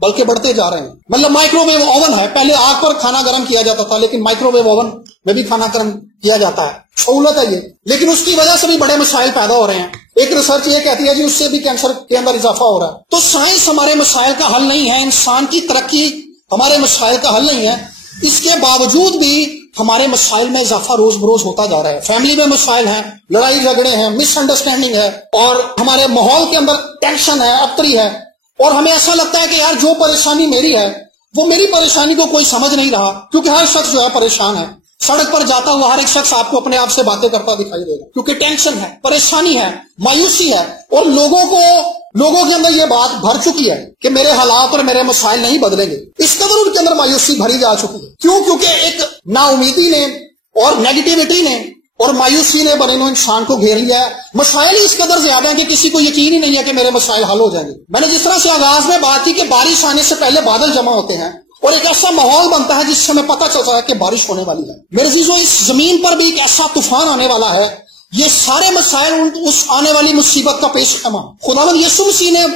بلکہ بڑھتے جا رہے ہیں. مطلب مائکرو ویو اوون ہے، پہلے آگ پر کھانا گرم کیا جاتا تھا، لیکن مائکرو ویو اوون میں بھی کھانا گرم کیا جاتا ہے. سہولت ہے یہ، لیکن اس کی وجہ سے بھی بڑے مسائل پیدا ہو رہے ہیں. ایک ریسرچ یہ کہتی ہے جی اس سے بھی کینسر کے اندر اضافہ ہو رہا ہے. تو سائنس ہمارے مسائل کا حل نہیں ہے، انسان کی ترقی ہمارے مسائل کا حل نہیں ہے. اس کے باوجود بھی ہمارے مسائل میں اضافہ روز بروز ہوتا جا رہا ہے. فیملی میں مسائل ہیں، لڑائی جھگڑے ہیں، مس انڈرسٹینڈنگ ہے، اور ہمارے ماحول کے اندر ٹینشن ہے، ابتری ہے. اور ہمیں ایسا لگتا ہے کہ یار جو پریشانی میری ہے وہ میری پریشانی کو کوئی سمجھ نہیں رہا، کیونکہ ہر شخص جو ہے پریشان ہے. سڑک پر جاتا ہوا ہر ایک شخص آپ کو اپنے آپ سے باتیں کرتا دکھائی دے گا، کیونکہ ٹینشن ہے، پریشانی ہے، مایوسی ہے. اور لوگوں کے اندر یہ بات بھر چکی ہے کہ میرے حالات اور میرے مسائل نہیں بدلیں گے. اس قدر ان کے اندر مایوسی بھری جا چکی ہے. کیوں؟ کیونکہ ایک نا امیدی نے اور نیگیٹیوٹی نے اور مایوسی نے بڑے انسان کو گھیر لیا ہے. مسائل اس قدر زیادہ ہیں کہ کسی کو یقین ہی نہیں ہے کہ میرے مسائل حل ہو جائیں گے. میں نے جس طرح سے آغاز میں بات کی کہ بارش آنے سے پہلے بادل جمع ہوتے ہیں اور ایک ایسا ماحول بنتا ہے جس سے ہمیں پتہ چلتا ہے کہ بارش ہونے والی ہے. میرے عزیزو، اس زمین پر بھی ایک ایسا طوفان آنے والا ہے. یہ سارے مسائل اس آنے والی مصیبت کا پیش خیمہ. خداوند یسوع مسیح نے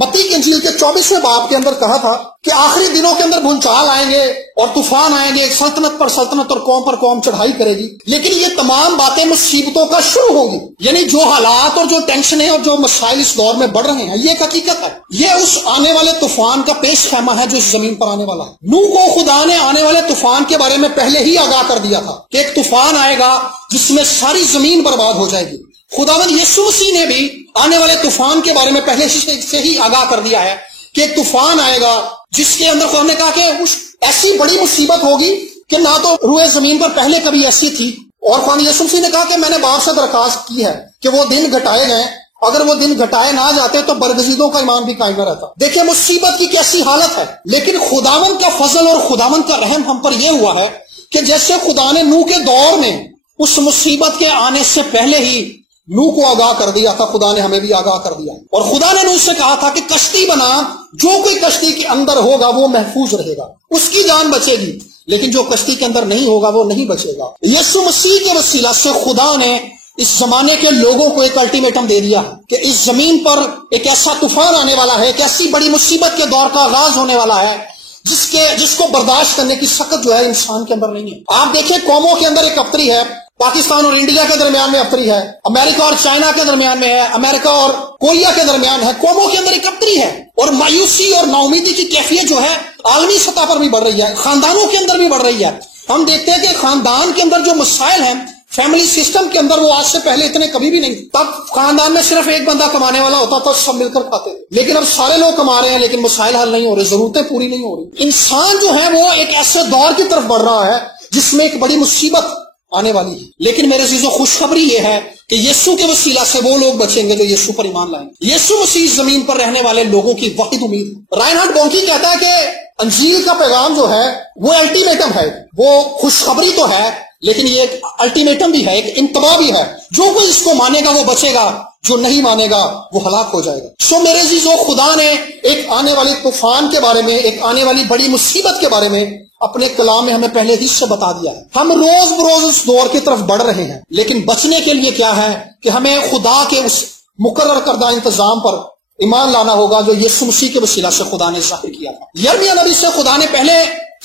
متی کی انجیل کے 24ویں باب کے اندر کہا تھا کہ آخری دنوں کے اندر بھونچال آئیں گے اور طوفان آئیں گے، سلطنت پر سلطنت اور قوم پر قوم چڑھائی کرے گی. لیکن یہ تمام باتیں مصیبتوں کا شروع ہوں گی. یعنی جو حالات اور جو ٹینشنیں اور جو مسائل اس دور میں بڑھ رہے ہیں، یہ ایک حقیقت ہے. یہ اس آنے والے طوفان کا پیش خیمہ ہے جو اس زمین پر آنے والا ہے. نوح کو خدا نے آنے والے طوفان کے بارے میں پہلے ہی آگاہ کر دیا تھا کہ ایک طوفان آئے گا جس میں ساری زمین برباد ہو جائے گی. خداوند یسوع مسیح نے بھی آنے والے طوفان کے بارے میں پہلے سے ہی آگاہ کر دیا ہے کہ ایک طوفان آئے گا جس کے اندر خدا نے کہا کہ ایسی بڑی مصیبت ہوگی کہ نہ تو روئے زمین پر پہلے کبھی ایسی تھی. اور خدا یسوع مسیح نے کہا کہ میں نے باپ سے درخواست کی ہے کہ وہ دن گھٹائے گئے، اگر وہ دن گھٹائے نہ جاتے تو برگزیدوں کا ایمان بھی قائم نہ رہتا. دیکھیں مصیبت کی کیسی حالت ہے، لیکن خداوند کا فضل اور خداوند کا رحم ہم پر یہ ہوا ہے کہ جیسے خدا نے نوح کے دور میں اس مصیبت کے آنے سے پہلے ہی نوح کو آگاہ کر دیا تھا، خدا نے ہمیں بھی آگاہ کر دیا. اور خدا نے نوح سے کہا تھا کہ کشتی بنا، جو کوئی کشتی کے اندر ہوگا وہ محفوظ رہے گا، اس کی جان بچے گی، لیکن جو کشتی کے اندر نہیں ہوگا وہ نہیں بچے گا. یسوع مسیح کے وسیلہ سے خدا نے اس زمانے کے لوگوں کو ایک الٹیمیٹم دے دیا کہ اس زمین پر ایک ایسا طوفان آنے والا ہے، ایک ایسی بڑی مصیبت کے دور کا آغاز ہونے والا ہے جس کو برداشت کرنے کی سخت جو ہے انسان کے اندر نہیں ہے. آپ دیکھیں قوموں کے اندر ایک ابتری ہے، پاکستان اور انڈیا کے درمیان میں ابتری ہے، امریکہ اور چائنا کے درمیان میں ہے، امریکہ اور کوریا کے درمیان ہے. قوموں کے اندر ایک ابتری ہے اور مایوسی اور نا امیدی کی کیفیت جو ہے عالمی سطح پر بھی بڑھ رہی ہے، خاندانوں کے اندر بھی بڑھ رہی ہے. ہم دیکھتے ہیں کہ خاندان کے اندر جو مسائل ہیں، فیملی سسٹم کے اندر، وہ آج سے پہلے اتنے کبھی بھی نہیں. تب خاندان میں صرف ایک بندہ کمانے والا ہوتا تھا، سب مل کر کھاتے تھے. لیکن اب سارے لوگ کما رہے ہیں لیکن مسائل حل نہیں ہو رہے، ضرورتیں پوری نہیں ہو رہی. انسان جو ہے وہ ایک ایسے دور کی طرف بڑھ رہا ہے جس میں ایک بڑی مصیبت آنے والی ہے. لیکن میرے عزیزو، خوشخبری یہ ہے کہ یسوع کے وسیلہ سے وہ لوگ بچیں گے جو یسوع پر ایمان لائیں گے. یسوع مسیح زمین پر رہنے والے لوگوں کی واحد امید ہے. رائنہارڈ بونکی کہتا ہے کہ انجیل کا پیغام جو ہے وہ الٹیمیٹم ہے، وہ خوشخبری تو ہے لیکن یہ ایک الٹیمیٹم بھی ہے، ایک انتباہ بھی ہے. جو کوئی اس کو مانے گا وہ بچے گا، جو نہیں مانے گا وہ ہلاک ہو جائے گا. سو میرے عزیزو، خدا نے ایک آنے والے طوفان کے بارے میں، ایک آنے والی بڑی مصیبت کے بارے میں اپنے کلام میں ہمیں پہلے ہی سے بتا دیا ہے. ہم روز بروز اس دور کی طرف بڑھ رہے ہیں، لیکن بچنے کے لیے کیا ہے کہ ہمیں خدا کے اس مقرر کردہ انتظام پر ایمان لانا ہوگا جو یسوع مسیح کے وسیلہ سے خدا نے ظاہر کیا تھا. یرمیہ نبی سے خدا نے پہلے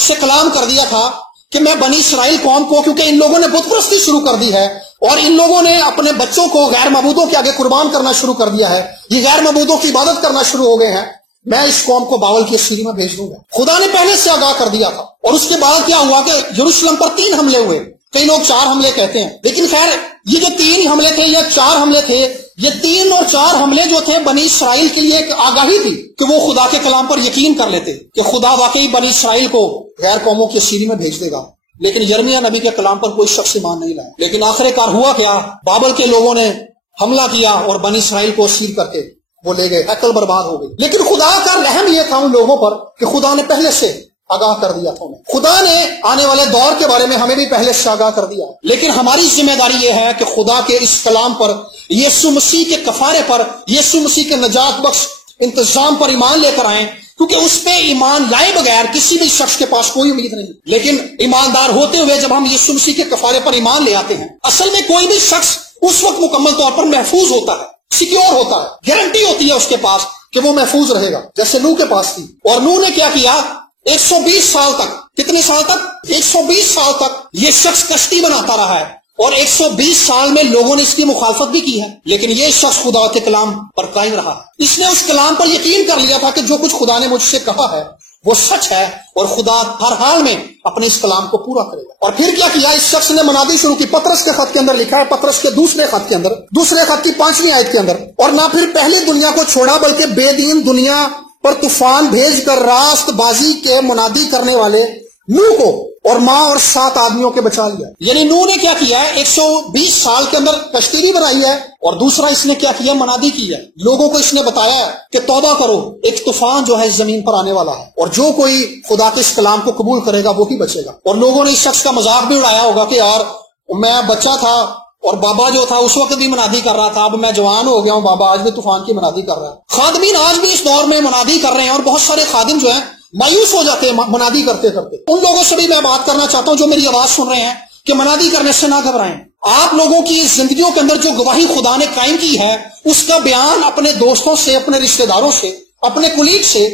سے کلام کر دیا تھا کہ میں بنی اسرائیل قوم کو، کیونکہ ان لوگوں نے بت پرستی شروع کر دی ہے اور ان لوگوں نے اپنے بچوں کو غیر معبودوں کے آگے قربان کرنا شروع کر دیا ہے، یہ غیر معبودوں کی عبادت کرنا شروع ہو گئے ہیں، میں اس قوم کو باول کی اسیری میں بھیج دوں گا. خدا نے پہلے سے آگاہ کر دیا تھا. اور اس کے بعد کیا ہوا کہ یروشلم پر 3 حملے ہوئے. کئی لوگ 4 حملے کہتے ہیں، لیکن خیر یہ جو 3 حملے تھے یا 4 حملے تھے، یہ 3 اور 4 حملے جو تھے بنی اسرائیل کے لیے ایک آگاہی تھی کہ وہ خدا کے کلام پر یقین کر لیتے کہ خدا واقعی بنی اسرائیل کو غیر قوموں کی اسیری میں بھیج دے گا. لیکن یرمیہ نبی کے کلام پر کوئی شخص ایمان نہیں لایا. لیکن آخر کار ہوا کیا؟ بابل کے لوگوں نے حملہ کیا اور بنی اسرائیل کو اسیر کر کے وہ لے گئے، عقل برباد ہو گئی. لیکن خدا کا رحم یہ تھا ان لوگوں پر کہ خدا نے پہلے سے آگاہ کر دیا تھا انہیں. خدا نے آنے والے دور کے بارے میں ہمیں بھی پہلے سے آگاہ کر دیا. لیکن ہماری ذمہ داری یہ ہے کہ خدا کے اس کلام پر، یسوع مسیح کے کفارے پر، یسوع مسیح کے نجات بخش انتظام پر ایمان لے کر آئیں، کیونکہ اس پہ ایمان لائے بغیر کسی بھی شخص کے پاس کوئی امید نہیں. لیکن ایماندار ہوتے ہوئے جب ہم یسوع مسیح کے کفارے پر ایمان لے آتے ہیں، اصل میں کوئی بھی شخص اس وقت مکمل طور پر محفوظ ہوتا ہے، سیکیور ہوتا ہے، گارنٹی ہوتی ہے اس کے پاس کہ وہ محفوظ رہے گا جیسے نوح کے پاس تھی. اور نوح نے کیا کیا؟ 120 سال تک، کتنے سال تک؟ 120 سال تک یہ شخص کشتی بناتا رہا ہے، اور 120 سال میں لوگوں نے اس کی مخالفت بھی کی ہے، لیکن یہ شخص خدا کے کلام پر قائم رہا. اس نے اس کلام پر یقین کر لیا تھا کہ جو کچھ خدا نے مجھ سے کہا ہے وہ سچ ہے، اور خدا ہر حال میں اپنے اس کلام کو پورا کرے گا. اور پھر کیا کیا؟ اس شخص نے منادی شروع کی. پطرس کے خط کے اندر لکھا ہے، پطرس کے دوسرے خط کے اندر، دوسرے خط کی 5ویں آیت کے اندر، اور نہ پھر پہلی دنیا کو چھوڑا بلکہ بے دین دنیا پر طوفان بھیج کر راست بازی کے منادی کرنے والے نوح کو اور ماں اور 7 آدمیوں کے بچا لیا. یعنی نوح نے کیا کیا ہے؟ 120 سال کے اندر کشتی بھی بنائی ہے، اور دوسرا اس نے کیا کیا؟ منادی کی ہے. لوگوں کو اس نے بتایا ہے کہ توبہ کرو، ایک طوفان جو ہے اس زمین پر آنے والا ہے، اور جو کوئی خدا کے اس کلام کو قبول کرے گا وہی بچے گا. اور لوگوں نے اس شخص کا مذاق بھی اڑایا ہوگا کہ یار میں بچہ تھا اور بابا جو تھا اس وقت بھی منادی کر رہا تھا، اب میں جوان ہو گیا ہوں، بابا آج بھی طوفان کی منادی کر رہا ہے. خادمین آج بھی اس دور میں منادی کر رہے ہیں، اور بہت سارے خادم جو ہیں مایوس ہو جاتے ہیں منادی کرتے کرتے. ان لوگوں سے بھی میں بات کرنا چاہتا ہوں جو میری آواز سن رہے ہیں کہ منادی کرنے سے نہ گھبرائیں. آپ لوگوں کی زندگیوں کے اندر جو گواہی خدا نے قائم کی ہے اس کا بیان اپنے دوستوں سے، اپنے رشتہ داروں سے، اپنے کولیگ سے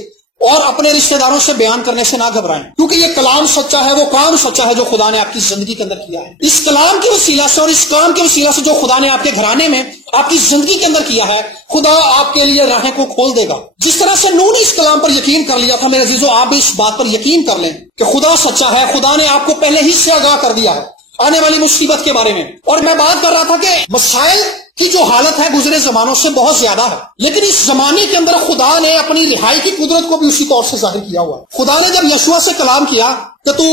اور اپنے رشتہ داروں سے بیان کرنے سے نہ گھبرائیں، کیونکہ یہ کلام سچا ہے، وہ کام سچا ہے جو خدا نے آپ کی زندگی کے اندر کیا ہے. اس کلام کے وسیلہ سے اور اس کام کے وسیلہ سے جو خدا نے آپ کے گھرانے میں، آپ کی زندگی کے اندر کیا ہے، خدا آپ کے لیے راہیں کو کھول دے گا. جس طرح سے نوح نے اس کلام پر یقین کر لیا تھا، میرے عزیزو آپ بھی اس بات پر یقین کر لیں کہ خدا سچا ہے. خدا نے آپ کو پہلے ہی سے آگاہ کر دیا ہے آنے والی مصیبت کے بارے میں. اور میں بات کر رہا تھا کہ مسائل کی جو حالت ہے گزرے زمانوں سے بہت زیادہ ہے، لیکن اس زمانے کے اندر خدا نے اپنی رہائی کی قدرت کو بھی اسی طور سے ظاہر کیا ہوا. خدا نے جب یشوع سے کلام کیا کہ تو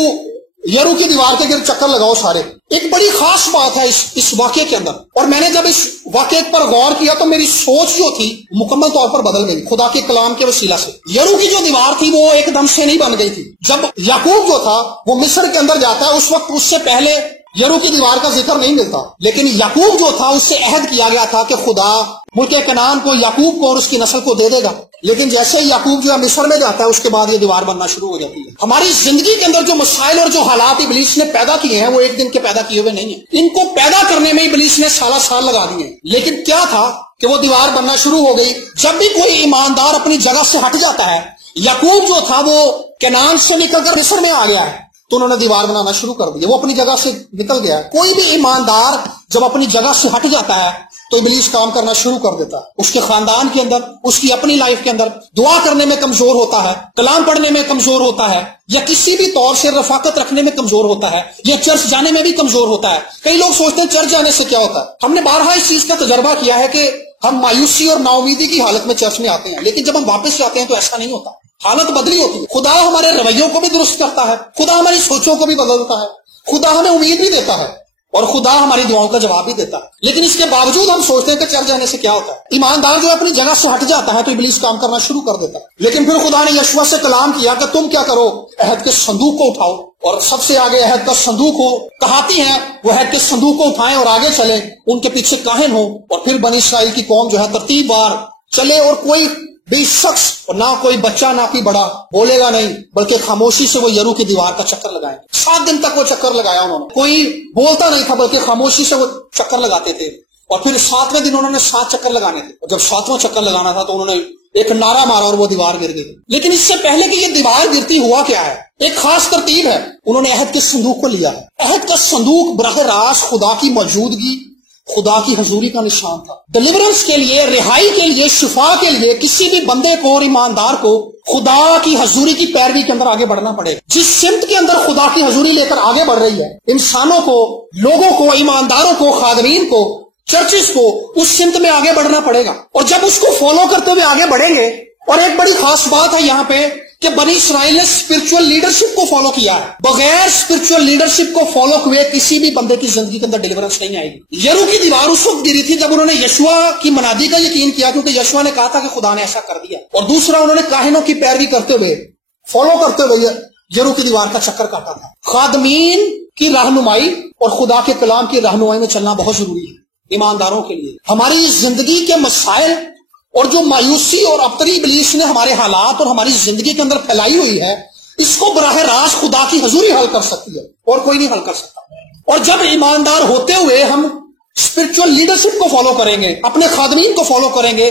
یرو کی دیوار کے گرد چکر لگاؤ سارے، ایک بڑی خاص بات ہے اس واقعے کے اندر. اور میں نے جب اس واقعے پر غور کیا تو میری سوچ جو تھی مکمل طور پر بدل گئی خدا کے کلام کے وسیلہ سے. یرو کی جو دیوار تھی وہ ایک دم سے نہیں بن گئی تھی. جب یعقوب جو تھا وہ مصر کے اندر جاتا ہے اس وقت اس سے پہلے یرو کی دیوار کا ذکر نہیں ملتا، لیکن یعقوب جو تھا اس سے عہد کیا گیا تھا کہ خدا ملک کنعان کو یعقوب کو اور اس کی نسل کو دے دے گا. لیکن جیسے یعقوب جو ہے مصر میں جاتا ہے اس کے بعد یہ دیوار بننا شروع ہو جاتی ہے. ہماری زندگی کے اندر جو مسائل اور جو حالات ابلیس نے پیدا کیے ہیں وہ ایک دن کے پیدا کیے ہوئے نہیں ہیں. ان کو پیدا کرنے میں ابلیس نے سال لگا دیے، لیکن کیا تھا کہ وہ دیوار بننا شروع ہو گئی. جب بھی کوئی ایماندار اپنی جگہ سے ہٹ جاتا ہے، یعقوب جو تھا وہ کنعان سے نکل کر مصر میں آ گیا ہے تو انہوں نے دیوار بنانا شروع کر دیا، وہ اپنی جگہ سے نکل گیا ہے. کوئی بھی ایماندار جب اپنی جگہ سے ہٹ جاتا ہے تو ابلیس کام کرنا شروع کر دیتا ہے. اس کے خاندان کے اندر، اس کی اپنی لائف کے اندر دعا کرنے میں کمزور ہوتا ہے، کلام پڑھنے میں کمزور ہوتا ہے، یا کسی بھی طور سے رفاقت رکھنے میں کمزور ہوتا ہے، یا چرچ جانے میں بھی کمزور ہوتا ہے. کئی لوگ سوچتے ہیں چرچ جانے سے کیا ہوتا ہے. ہم نے بارہا اس چیز کا تجربہ کیا ہے کہ ہم مایوسی اور نا امیدی کی حالت میں چرچ میں آتے ہیں، لیکن جب ہم واپس جاتے ہیں تو ایسا نہیں ہوتا، حالت بدلی ہوتی ہے. خدا ہمارے رویوں کو بھی درست کرتا ہے، خدا ہماری سوچوں کو بھی بدلتا ہے، خدا ہمیں امید بھی دیتا ہے، اور خدا ہماری دعاؤں کا جواب بھی دیتا ہے. لیکن اس کے باوجود ہم سوچتے ہیں کہ چل جانے سے کیا ہوتا ہے. ایماندار جو اپنی جگہ سے ہٹ جاتا ہے تو ابلیس کام کرنا شروع کر دیتا ہے. لیکن پھر خدا نے یشوع سے کلام کیا کہ تم کیا کرو، عہد کے صندوق کو اٹھاؤ، اور سب سے آگے عہد کا صندوق ہو. کہاتی ہیں وہ عہد کے صندوق کو اٹھائیں اور آگے چلیں، ان کے پیچھے کاہن ہو، اور پھر بنی اسرائیل کی قوم جو ہے ترتیب وار چلے، اور کوئی بھی شخص اور نہ کوئی بچہ نہ کوئی بڑا بولے گا نہیں، بلکہ خاموشی سے وہ یرو کی دیوار کا چکر لگائیں. 7 دن تک وہ چکر لگایا انہوں نے، کوئی بولتا نہیں تھا بلکہ خاموشی سے وہ چکر لگاتے تھے. اور پھر 7ویں دن انہوں نے 7 چکر لگانے تھے، اور جب 7واں چکر لگانا تھا تو انہوں نے ایک نعرہ مارا اور وہ دیوار گر گئی. لیکن اس سے پہلے کہ یہ دیوار گرتی ہوا کیا ہے، ایک خاص ترتیب ہے. انہوں نے عہد کے صندوق کو لیا ہے. عہد کا صندوق براہ راست خدا کی موجودگی، خدا کی حضوری کا نشان تھا. ڈیلیورنس کے لیے، رہائی کے لیے، شفا کے لیے کسی بھی بندے کو اور ایماندار کو خدا کی حضوری کی پیروی کے اندر آگے بڑھنا پڑے. جس سمت کے اندر خدا کی حضوری لے کر آگے بڑھ رہی ہے، انسانوں کو، لوگوں کو، ایمانداروں کو، خادمین کو، چرچز کو اس سمت میں آگے بڑھنا پڑے گا. اور جب اس کو فالو کرتے ہوئے آگے بڑھیں گے، اور ایک بڑی خاص بات ہے یہاں پہ کہ بنی اسرائیل نے اسپرچل لیڈرشپ کو فالو کیا ہے. بغیر اسپرچل لیڈرشپ کو فالو ہوئے کسی بھی بندے کی زندگی کے اندر ڈیلیورنس نہیں آئے گی. یرو کی دیوار اس وقت گری تھی جب انہوں نے یشوع کی منادی کا یقین کیا، کیونکہ یشوع نے کہا تھا کہ خدا نے ایسا کر دیا. اور دوسرا انہوں نے کاہنوں کی پیروی کرتے ہوئے، فالو کرتے ہوئے یرو کی دیوار کا چکر کاٹا تھا. خادمین کی رہنمائی اور خدا کے کلام کی رہنمائی میں چلنا بہت ضروری ہے ایمانداروں کے لیے. ہماری زندگی کے مسائل اور جو مایوسی اور ابتری ابلیس نے ہمارے حالات اور ہماری زندگی کے اندر پھیلائی ہوئی ہے، اس کو براہ راست خدا کی حضوری حل کر سکتی ہے، اور کوئی نہیں حل کر سکتا. اور جب ایماندار ہوتے ہوئے ہم اسپرچل لیڈرشپ کو فالو کریں گے، اپنے خادمین کو فالو کریں گے،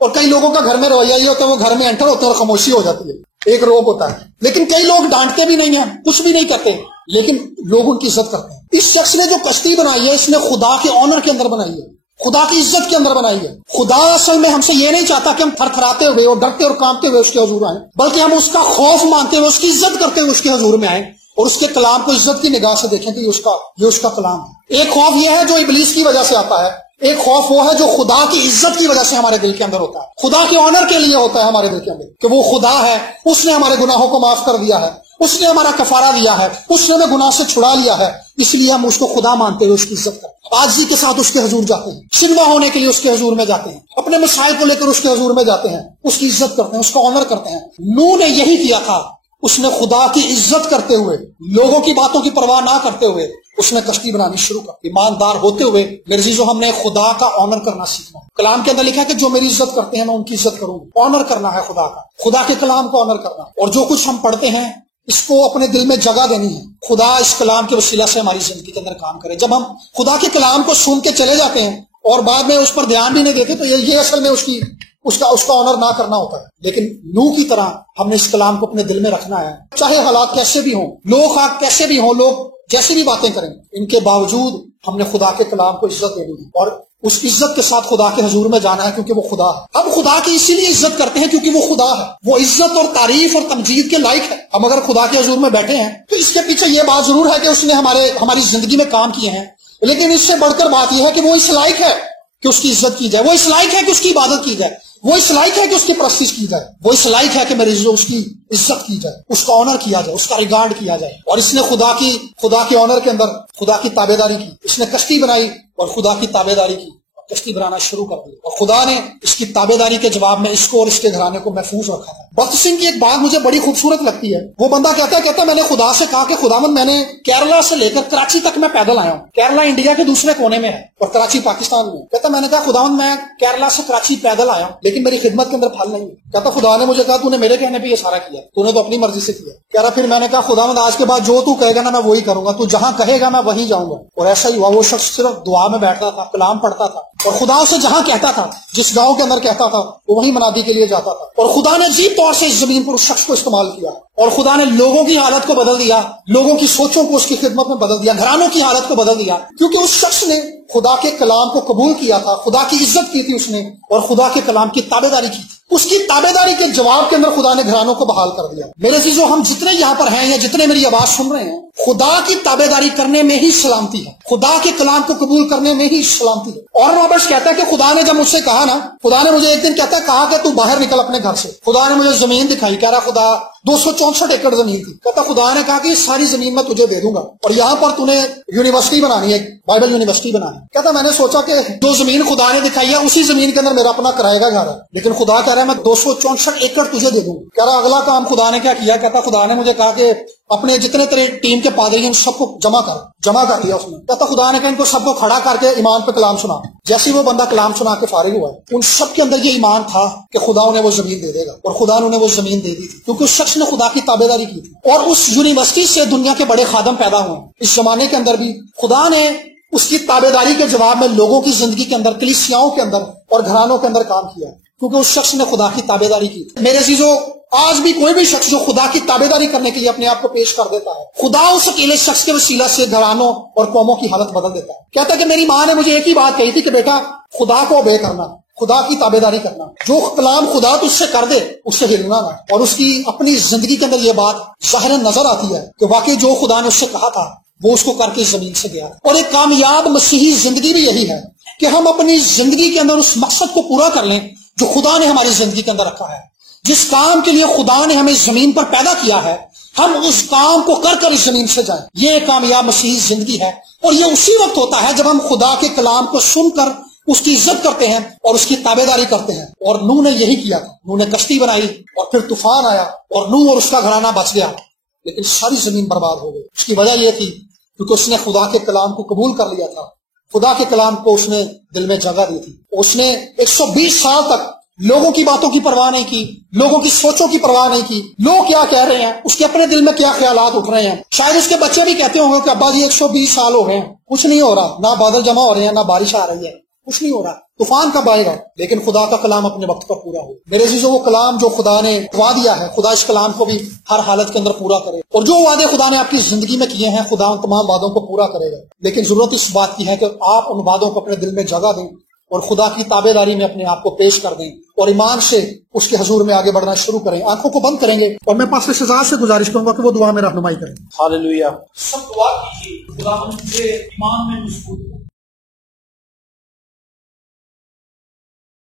اور کئی لوگوں کا گھر میں رویہ یہ ہوتا ہے، وہ گھر میں انٹر ہوتے ہیں اور خاموشی ہو جاتی ہے، ایک روب ہوتا ہے. لیکن کئی لوگ ڈانٹتے بھی نہیں ہیں، کچھ بھی نہیں کرتے، لیکن لوگ ان کی عزت کرتے ہیں. اس شخص نے جو کشتی بنائی ہے، اس نے خدا کے آنر کے اندر بنائی ہے، خدا کی عزت کے اندر بنائی ہے. خدا اصل میں ہم سے یہ نہیں چاہتا کہ ہم تھر تھراتے ہوئے اور ڈرتے اور کانپتے ہوئے اس کے حضور آئیں، بلکہ ہم اس کا خوف مانتے ہوئے، اس کی عزت کرتے ہوئے اس کے حضور میں آئیں اور اس کے کلام کو عزت کی نگاہ سے دیکھیں کہ یہ اس کا کلام ہے. ایک خوف یہ ہے جو ابلیس کی وجہ سے آتا ہے، ایک خوف وہ ہے جو خدا کی عزت کی وجہ سے ہمارے دل کے اندر ہوتا ہے، خدا کے آنر کے لیے ہوتا ہے ہمارے دل کے اندر، کہ وہ خدا ہے، اس نے ہمارے گناہوں کو معاف کر دیا ہے، اس نے ہمارا کفارہ دیا ہے، اس نے ہمیں گناہ سے چھڑا لیا ہے، اس لیے ہم اس کو خدا مانتے ہوئے اس کی عزت کرتے ہیں، عاجزی کے ساتھ اس کے حضور جاتے ہیں، سنوا ہونے کے لیے اس کے حضور میں جاتے ہیں، اپنے مسائل کو لے کر اس کے حضور میں جاتے ہیں، اس کی عزت کرتے ہیں، اس کا آنر کرتے ہیں. نوح نے یہی کیا تھا، اس نے خدا کی عزت کرتے ہوئے، لوگوں کی باتوں کی پرواہ نہ کرتے ہوئے اس نے کشتی بنانی شروع کر. ایماندار ہوتے ہوئے میرے عزیزو ہم نے خدا کا آنر کرنا سیکھنا. کلام کے اندر لکھا ہے کہ جو میری عزت کرتے ہیں میں ان کی عزت کروں. آنر کرنا ہے خدا کا، خدا کے کلام کو آنر کرنا، اور جو کچھ ہم پڑھتے ہیں اس کو اپنے دل میں جگہ دینی ہے. خدا اس کلام کے وسیلہ سے ہماری زندگی کے اندر کام کرے. جب ہم خدا کے کلام کو سن کے چلے جاتے ہیں اور بعد میں اس پر دھیان بھی نہیں دیتے تو یہ اصل میں اس کا آنر نہ کرنا ہوتا ہے. لیکن نوح کی طرح ہم نے اس کلام کو اپنے دل میں رکھنا ہے، چاہے حالات کیسے بھی ہوں، لوگ کیسے بھی ہوں، لوگ جیسی بھی باتیں کریں، ان کے باوجود ہم نے خدا کے کلام کو عزت دینی ہے اور اس عزت کے ساتھ خدا کے حضور میں جانا ہے، کیونکہ وہ خدا ہے. ہم خدا کی اسی لیے عزت کرتے ہیں کیونکہ وہ خدا ہے، وہ عزت اور تعریف اور تمجید کے لائق ہے. ہم اگر خدا کے حضور میں بیٹھے ہیں تو اس کے پیچھے یہ بات ضرور ہے کہ اس نے ہماری زندگی میں کام کیے ہیں، لیکن اس سے بڑھ کر بات یہ ہے کہ وہ اس لائق ہے کہ اس کی عزت کی جائے، وہ اس لائق ہے کہ اس کی عبادت کی جائے، وہ اس لائق ہے کہ اس کی پرستش کی جائے، وہ اس لائق ہے کہ میرے عزیزو اس کی عزت کی جائے، اس کا آنر کیا جائے، اس کا ریگارڈ کیا جائے. اور اس نے خدا کے آنر کے اندر خدا کی تابعداری کی. اس نے کشتی بنائی اور خدا کی تابعداری کی، کشتی بنانا شروع کر دی، اور خدا نے اس کی تابعداری کے جواب میں اس کو اور اس کے گھرانے کو محفوظ رکھا تھا. بخت سنگھ کی ایک بات مجھے بڑی خوبصورت لگتی ہے. وہ بندہ کہتا ہے میں نے خدا سے کہا کہ خداوند میں نے کیرلا سے لے کر کراچی تک میں پیدل آیا ہوں. کیرلا انڈیا کے دوسرے کونے میں ہے اور کراچی پاکستان میں. کہتا میں نے کہا خداوند میں کیرلا سے کراچی پیدل آیا ہوں لیکن میری خدمت کے اندر پھل نہیں ہے. کہتا خدا نے مجھے کہا تو نے میرے کہنے پہ یہ سارا کیا، تو نے تو اپنی مرضی سے کیا. کہہ رہا پھر میں نے کہا خداوند آج کے بعد جو تو کہے گا نا میں وہی کروں گا، تو جہاں کہے گا میں وہیں جاؤں گا. اور ایسا ہی ہوا. وہ شخص صرف دعا میں بیٹھتا تھا، کلام پڑھتا تھا، اور خدا اسے جہاں کہتا تھا، جس گاؤں کے اندر کہتا تھا، وہ وہیں منادی کے لیے جاتا تھا. اور خدا نے عجیب طور سے اس زمین پر اس شخص کو استعمال کیا، اور خدا نے لوگوں کی حالت کو بدل دیا، لوگوں کی سوچوں کو اس کی خدمت میں بدل دیا، گھرانوں کی حالت کو بدل دیا، کیونکہ اس شخص نے خدا کے کلام کو قبول کیا تھا، خدا کی عزت کی تھی اس نے، اور خدا کے کلام کی تابعداری کی تھی. اس کی تابعداری کے جواب کے اندر خدا نے گھرانوں کو بحال کر دیا. میرے عزیزو ہم جتنے یہاں پر ہیں یا جتنے میری آواز سن رہے ہیں، خدا کی تابعداری کرنے میں ہی سلامتی ہے، خدا کے کلام کو قبول کرنے میں ہی سلامتی ہے. اور رابرٹس کہتا ہے کہ خدا نے جب مجھ سے کہا نا، خدا نے مجھے ایک دن کہا کہ تو باہر نکل اپنے گھر سے. خدا نے مجھے زمین دکھائی. کہہ رہا خدا 264 ایکڑ زمین تھی. کہتا خدا نے کہا کہ یہ ساری زمین میں تجھے دے دوں گا اور یہاں پر تو نے یونیورسٹی بنانی ہے، بائبل یونیورسٹی بنانی. کہتا میں نے سوچا کہ جو زمین خدا نے دکھائی ہے اسی زمین کے اندر میرا اپنا کرائے گا گھر ہے، لیکن خدا کہہ رہا ہے میں 264 ایکڑ تجھے دے دوں. کہہ رہا اگلا کام خدا نے کیا کیا؟ کہتا خدا نے مجھے کہا کہ اپنے جتنے تیرے ٹیم کے پادری ہیں سب کو جمع کر دیا اس نے. کہتا خدا نے کہا ان کو سب کو کھڑا کر کے ایمان پہ کلام سنا. جیسے وہ بندہ کلام سنا کے فارغ ہوا ہے، ان سب کے اندر یہ ایمان تھا کہ خدا انہیں وہ زمین دے دے گا، اور خدا نے انہیں وہ زمین دے دی تھی کیونکہ اس شخص نے خدا کی تابعداری کی تھی. اور اس یونیورسٹی سے دنیا کے بڑے خادم پیدا ہوئے. اس زمانے کے اندر بھی خدا نے اس کی تابعداری کے جواب میں لوگوں کی زندگی کے اندر، کلیسیاؤں کے اندر اور گھرانوں کے اندر کام کیا کیونکہ اس شخص نے خدا کی تابعداری کی. میرے عزیزو آج بھی کوئی بھی شخص جو خدا کی تابعداری کرنے کے لیے اپنے آپ کو پیش کر دیتا ہے، خدا اس اکیلے شخص کے وسیلہ سے گھرانوں اور قوموں کی حالت بدل دیتا ہے. کہتا ہے کہ میری ماں نے مجھے ایک ہی بات کہی تھی کہ بیٹا خدا کو obey کرنا، خدا کی تابعداری کرنا، جو کلام خدا تجھ سے کر دے اس سے ہلنا نہ. اور اس کی اپنی زندگی کے اندر یہ بات ظاہر نظر آتی ہے کہ واقعی جو خدا نے اس سے کہا تھا وہ اس کو کر کے زمین سے گیا. اور ایک کامیاب مسیحی زندگی بھی یہی ہے کہ ہم اپنی زندگی کے اندر اس مقصد کو پورا کر لیں جو خدا نے ہماری زندگی کے اندر رکھا ہے. جس کام کے لیے خدا نے ہمیں زمین پر پیدا کیا ہے ہم اس کام کو کر کر اس زمین سے جائیں. یہ ایک کامیاب مسیحی زندگی ہے، اور یہ اسی وقت ہوتا ہے جب ہم خدا کے کلام کو سن کر اس کی عزت کرتے ہیں اور اس کی تابعداری کرتے ہیں. اور نوح نے یہی کیا تھا. نوح نے کشتی بنائی اور پھر طوفان آیا اور نوح اور اس کا گھرانہ بچ گیا، لیکن ساری زمین برباد ہو گئی. اس کی وجہ یہ تھی کیونکہ اس نے خدا کے کلام کو قبول کر لیا تھا، خدا کے کلام کو اس نے دل میں جگہ دی تھی. اس نے 120 سال تک لوگوں کی باتوں کی پرواہ نہیں کی، لوگوں کی سوچوں کی پرواہ نہیں کی. لوگ کیا کہہ رہے ہیں، اس کے اپنے دل میں کیا خیالات اٹھ رہے ہیں. شاید اس کے بچے بھی کہتے ہوں گے کہ ابا جی 120 سال ہو گئے ہیں، کچھ نہیں ہو رہا، نہ بادل جمع ہو رہے ہیں، نہ بارش آ رہی ہے، کچھ نہیں ہو رہا. طوفان کب آئے گا، لیکن خدا کا کلام اپنے وقت پر پورا ہو۔ میرے عزیزو، وہ کلام جو خدا نے وعدہ دیا ہے، خدا اس کلام کو بھی ہر حالت کے اندر پورا کرے، اور جو وعدے خدا نے آپ کی زندگی میں کیے ہیں، خدا ان تمام وعدوں کو پورا کرے گا۔ لیکن ضرورت اس بات کی ہے کہ آپ ان وعدوں کو اپنے دل میں جگہ دیں اور خدا کی تابع داری میں اپنے آپ کو پیش کر دیں، اور ایمان سے اس کے حضور میں آگے بڑھنا شروع کریں۔ آنکھوں کو بند کریں گے، اور میں پاسٹر شہزاد سے گزارش کروں گا کہ وہ دعا میں رہنمائی کریں۔ ہاللویہ۔ سب دعا کیجیے خدا مجھے ایمان میں مضبوط